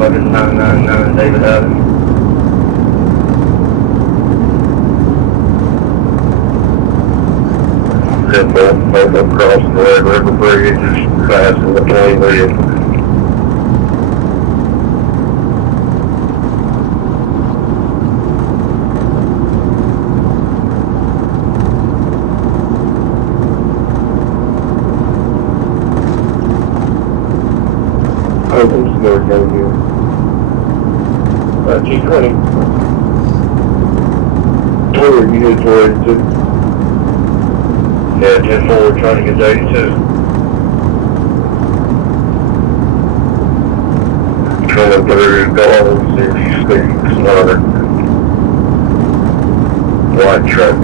fucking 999 David Adams. Both across the Red River Bridge, passing the plane with. Oh, there's more down here. G20. Where are you headed towards? Yeah, 10-4, trying to get to 82. Coming through, go on, see if you speak another white truck.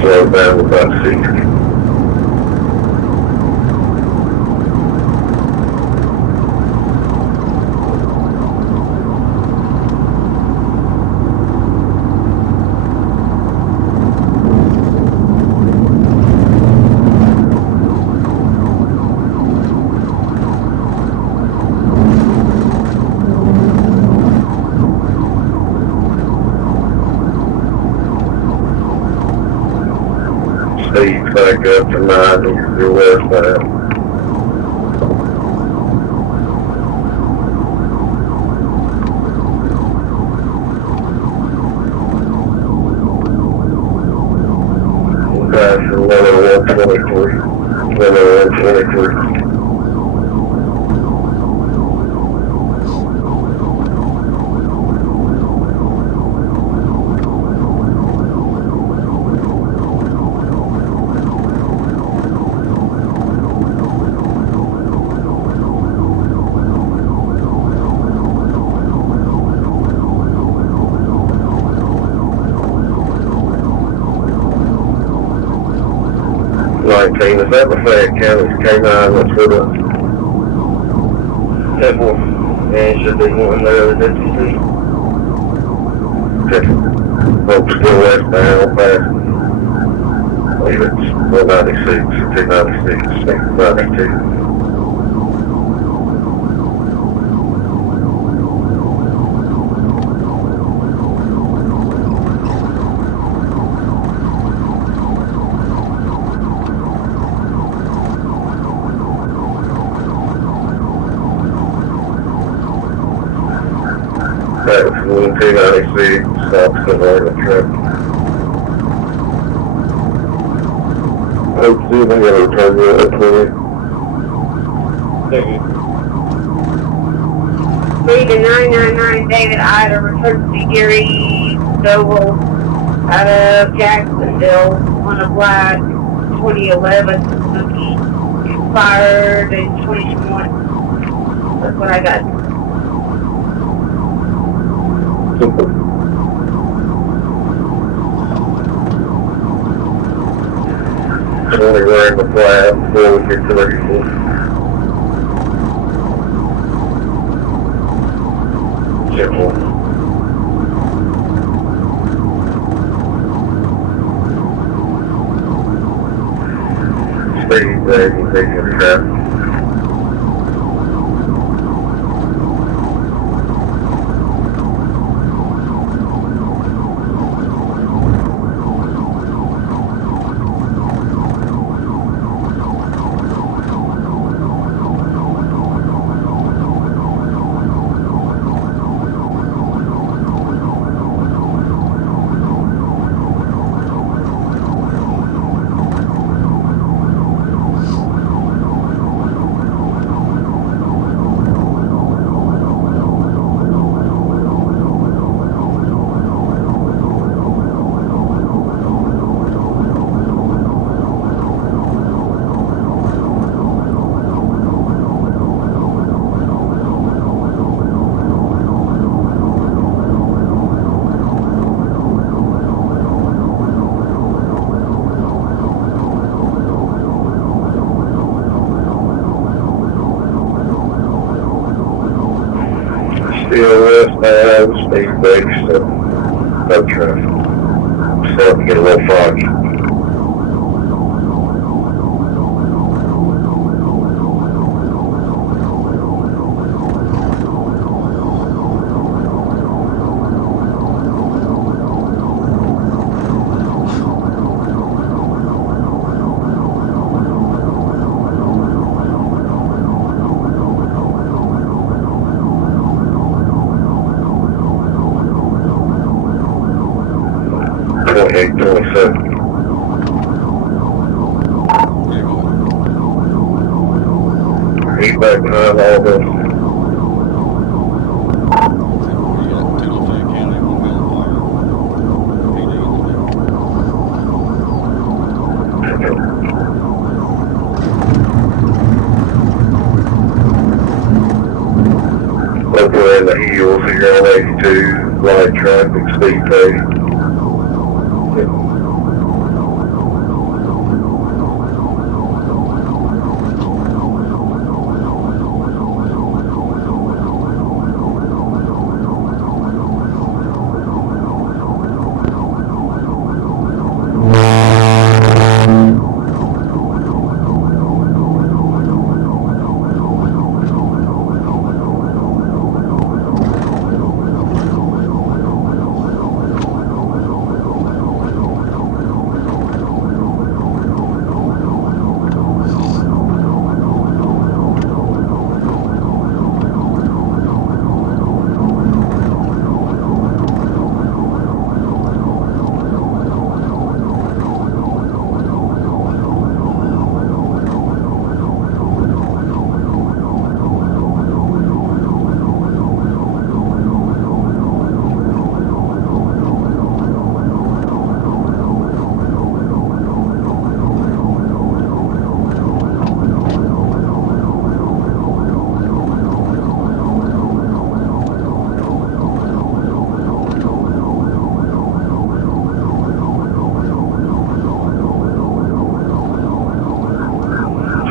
Slow down about 60. Speed back up to 90, your westbound. Pass another 123. Another 123. Is that the Fayette County K9? That's for the 10-4. And should be one there at DTC. Okay. Folks still westbound past. I believe it's 196, 296, 92. That was 296, stops the Oregon trip. Hope see if I got a return to that for you. Thank you. Leaving 999 David Ida, return to Gary Doble out of Jacksonville on a black 2011 Suzuki, expired in 2021. That's what I got. Only wearing the flat before we get to 34. Simple. Speed there, you take your traffic. Still westbound, speed brakes, so no traffic. Starting to get a little foggy. Eight 27. Yeah, go ahead. He's back behind all of us. You got two Lafayette County, one bill of fire. Look, we're in the hills here on 82, light traffic, speed 30.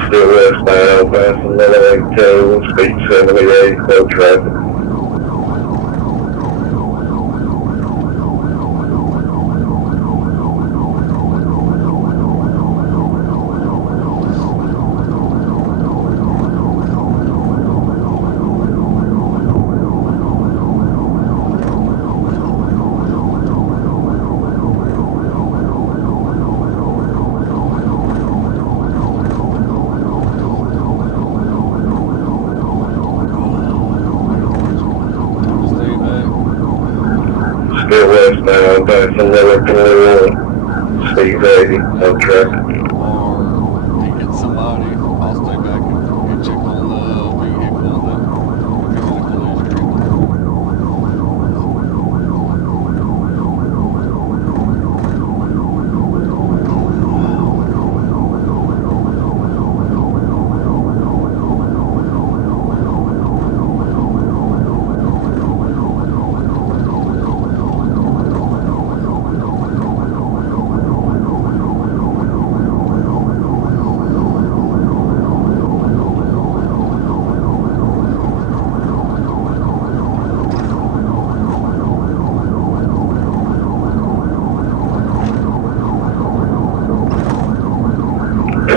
Still westbound, passing another 82, speed 78, no traffic. Still westbound, passing another 21, speed 80, no traffic. Or he hit somebody, I'll stay back and check on the vehicle that is in a collision.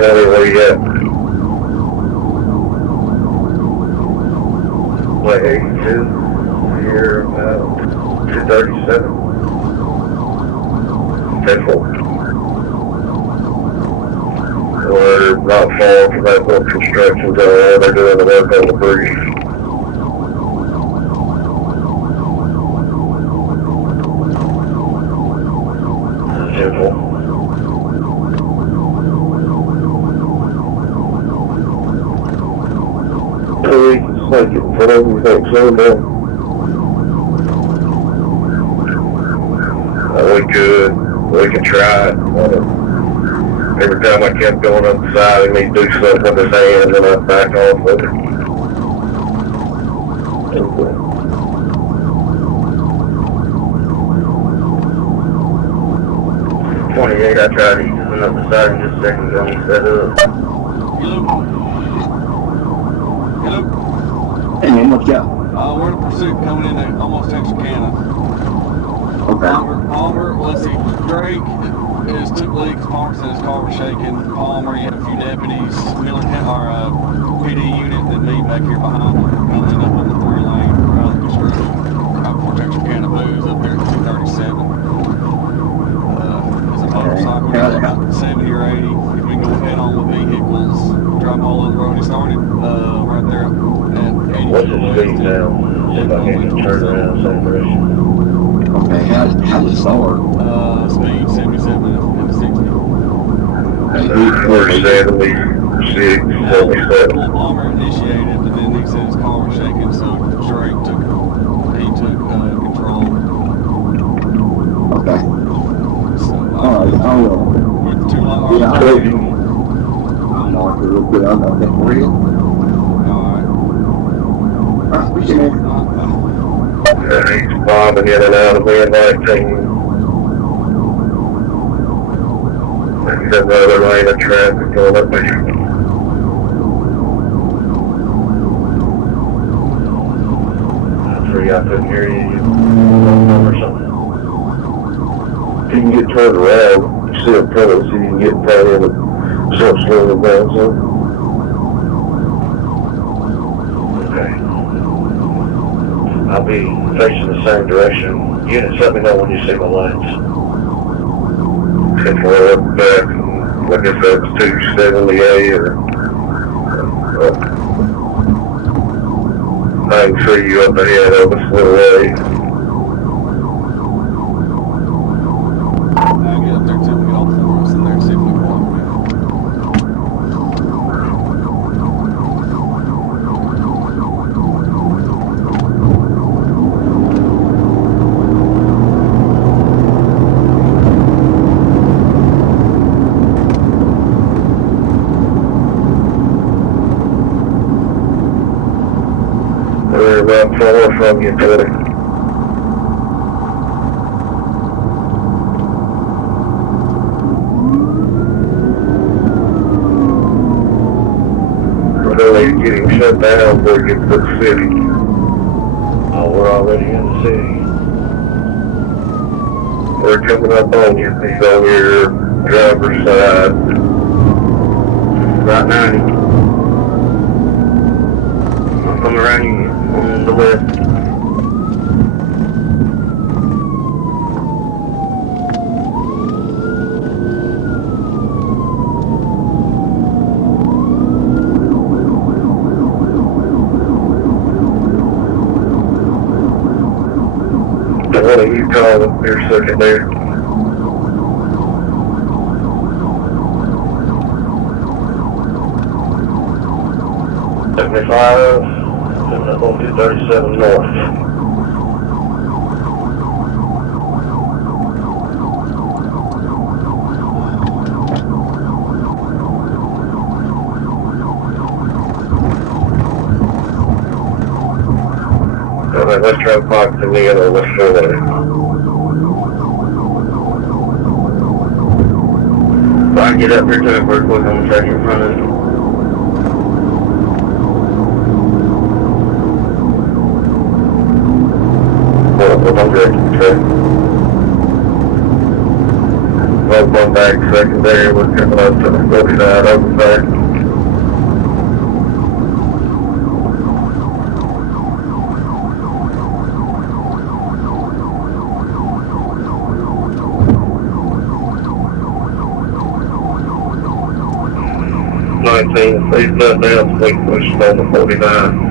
Where you at? What, 82? Here about 237. 10-4. We're not far from that one construction zone. They're doing the work on the bridge. Simple. Like it, whatever you think, so man. We could. We can try it. Every time I kept going up the side, he need to do something with his hands, and I'd back off with it. 28, I tried easing up the side in just a second ago, and he set up. Hello. Hello. Hey man, what you got? We're in a pursuit coming in at almost Texarkana. Okay. Palmer, let's see, Drake is took leaks. Palmer said his car was shaking. Palmer, you had a few deputies, PD unit that meet back here behind him, coming up on the 3-lane right before Texarkana Booze up there at 237. It's a motorcycle, about 70 or 80. If we can go head on with vehicles, drive them all over the road. He started right there at 80. What's the speed now? See if I can turn around same direction. Okay, how does it start? Speed 77 and 60. We're 76, 77. Palmer initiated, but then he said his car was shaking, so Drake took control. Okay. So Alright, with the 2 long yeah, I'll mark it real quick. I'll know that for you. Alright. Alright, appreciate it. He's bombing in and out of me at 19. He's in another lane of traffic going up there. I couldn't hear you or something. If you can get turned around, you see him coming, so you can get in front of him and start slowing him down some. Okay. I'll be facing the same direction. Units, let me know when you see my lights. If we're up back, like I said, it's 278 or I can see you up ahead of us a little way. I'll get up there till we get all 4 of us in there and see if we can walk them We're about 4 from you, Twitter. We're really getting shut down before we get to the city. Oh, we're already in the city. We're coming up on you. He's on your driver's side. Right 90. I'll come around you on the left. What are you calling your second there? $75, coming up on 237 north. Alright, let's try to park to me and let's go there. If I can get up here to it real quick, I'm gonna track in front of it. I'm directing the truck. Well, one back secondary, we're coming up to the 49 over there. Please let down, please push on the 49.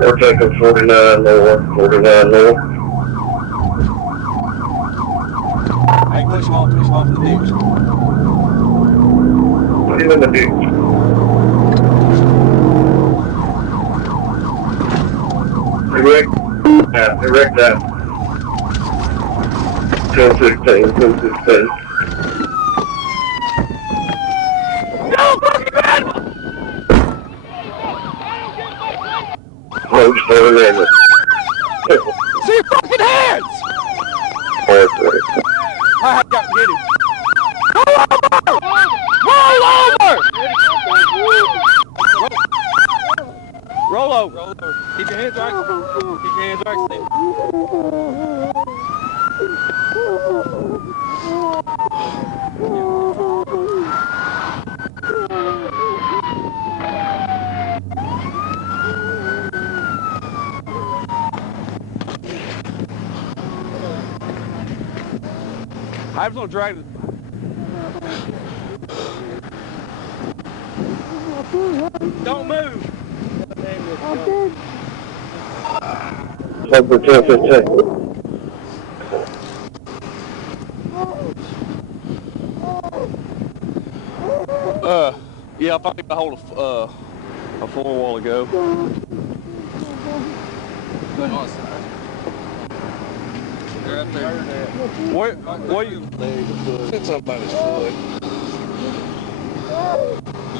We're taking 49 north, 49 north. Hey, push him off the ditch. Put him in the ditch. Erect that. 1016, 1016. Over there. See your fucking hands! Perfect. I got to get him. Roll over! Roll over! Roll over. Keep your hands right. Keep your hands right, Steve. I was gonna drag it. Don't move. Number 1015. Yeah, I think I hold a 4 while ago. They're up there. Where you? It's up by his foot.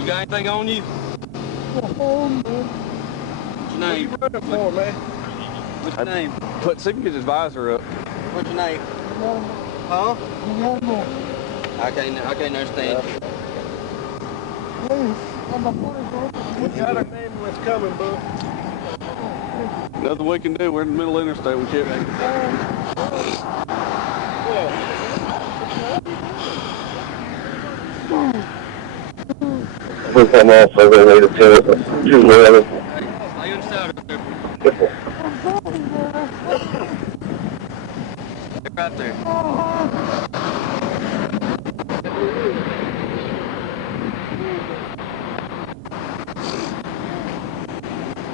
You got anything on you? What's your name? What are you running for, man? What's your name? See if you can get his visor up. What's your name? Huh? I can't understand. We got an ambulance coming, bud. Nothing we can do. We're in the middle of the interstate. We can't. We come off over there to 211. Stay inside up there. They're right there.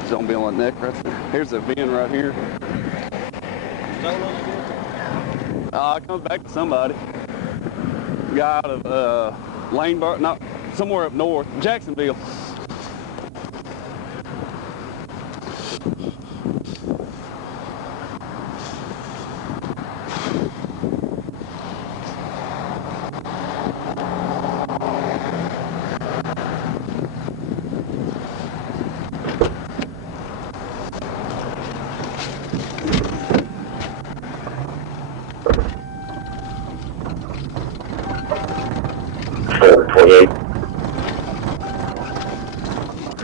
It's gonna be on my neck right there. Here's the VIN right here. It comes back to somebody. Guy out of Lane Bar, not somewhere up north, Jacksonville.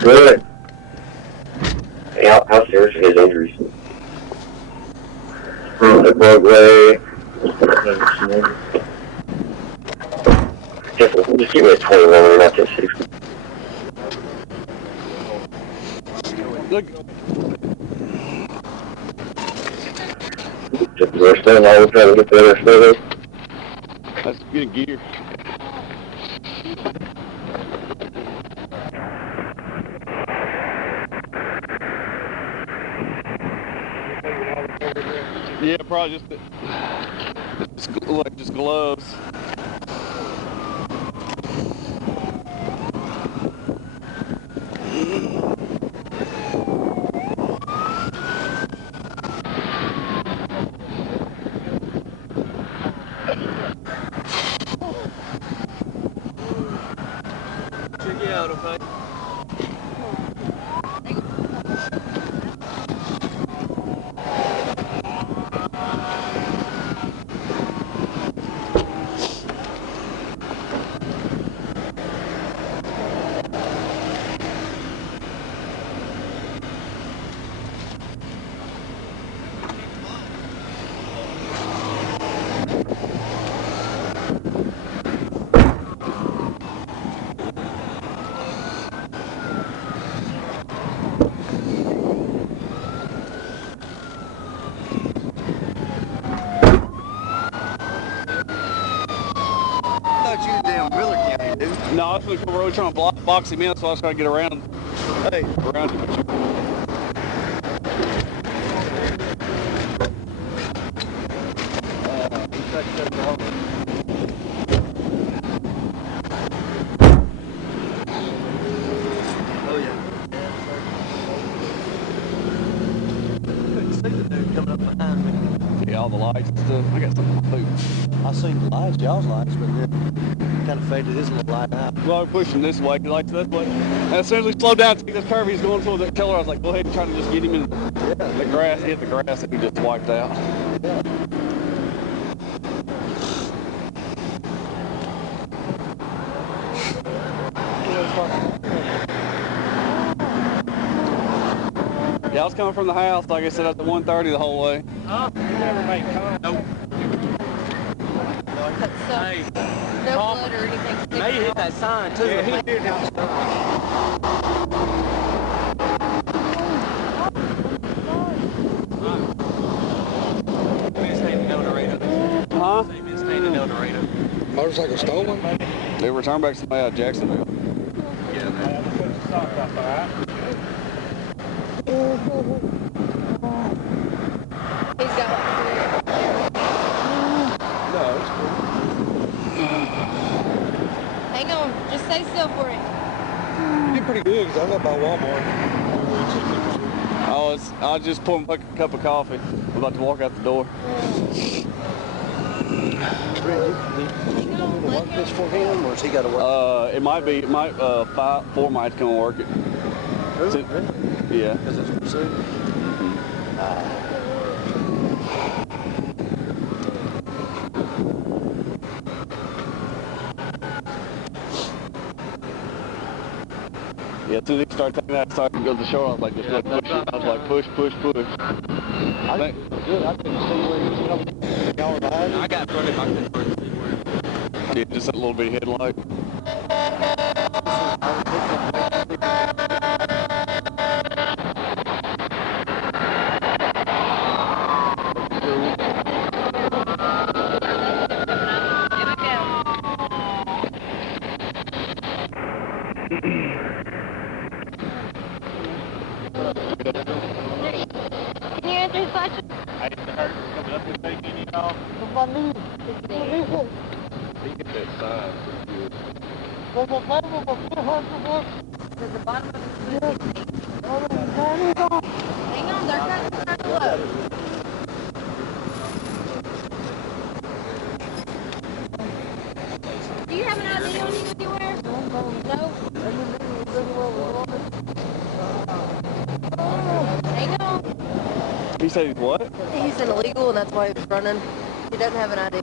Good. Hey, how serious are his injuries? The broke leg. Just give me a 21, not just 60. Look. Just we're still always trying to get the other stuff. That's good gear. Yeah, probably just gloves. Check you out, okay? No, I was really trying to box him in, so I was trying to get around. Hey, around him. Oh yeah. Couldn't see the dude coming up behind me. Yeah, all the lights and stuff. I got something on my boots. I seen the lights, y'all's lights, but then kind of kind of faded his little light out. Well, we're pushing this way, like this way. And as soon as we slowed down to take this curve, he's going toward that killer. I was like, go ahead and try to just get him in the grass. He hit the grass and he just wiped out. Yeah, I was coming from the house, like I said, up to 1:30 the whole way. Huh? You never made contact. Nope. Hey, No blood or anything sticking now you hit out. that sign too. Yeah, he did hit the sign. Huh? Motorcycle stolen? They returned back to somebody out of Jacksonville. He's got No, it's cool. Hang on, just stay still for it. You did pretty good because I left by Walmart. I was just pouring a cup of coffee. I'm about to walk out the door. Work this for him, or has he got to work? It might be, four might come and work it. Really? Yeah. Because it's pursuit. Yeah, as soon as he started taking that, I started to go to the shore. I was like, just like push. I was like, push, push, push. Good. I couldn't see where he was coming. Y'all were behind him? I got in front of him. I couldn't hardly see where. Yeah, just that little bitty headlight. Can you answer his question? I didn't hurt coming up and taking it off. He hit that side pretty good. Does the bottom of the foot? Hang on, they're trying to start the load. Do you have an ID on you anywhere? No? Hang on. He said he's what? He's an illegal and that's why he was running. He doesn't have an ID.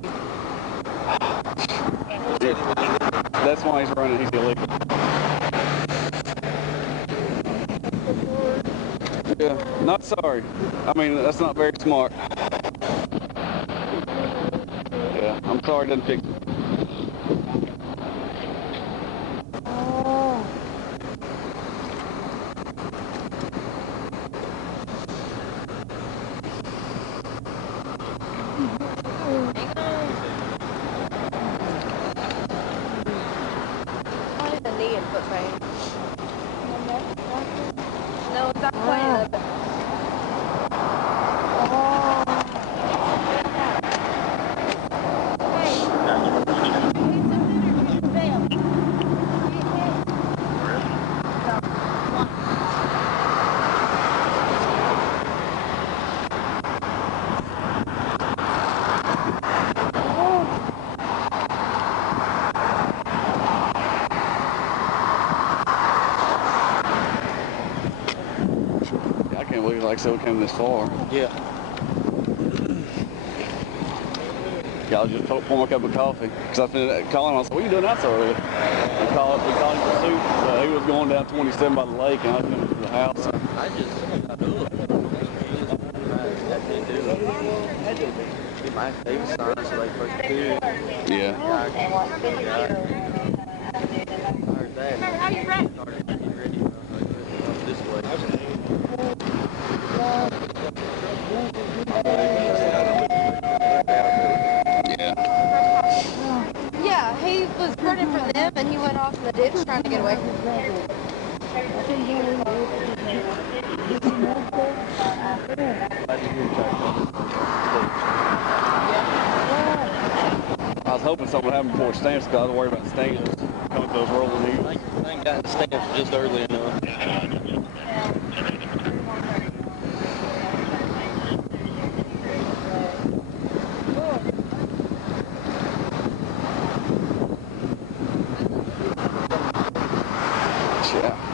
That's why he's running. He's illegal. Yeah, not sorry. I mean, that's not very smart. Yeah, I'm sorry it doesn't fix it. Probably the knee and foot pain. No, it's not quite enough. I can't believe, like I said, we came this far. Yeah. Yeah, I was just pouring a cup of coffee. Because I finished calling him. I said, what are you doing out so early? We called him pursuit. He was going down 27 by the lake, and I was coming to the house. I just got up. Get my face sign so they first do. Yeah. I heard that. Remember how you read? Started getting ready. This way. Yeah. Yeah, he was running from them and he went off in the ditch trying to get away. I was hoping something would happen before stamps, because I was worried about stamps coming to those rolling hills. I ain't got the stamps just early enough. Yeah.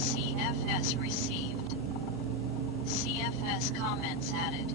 CFS received. CFS comments added.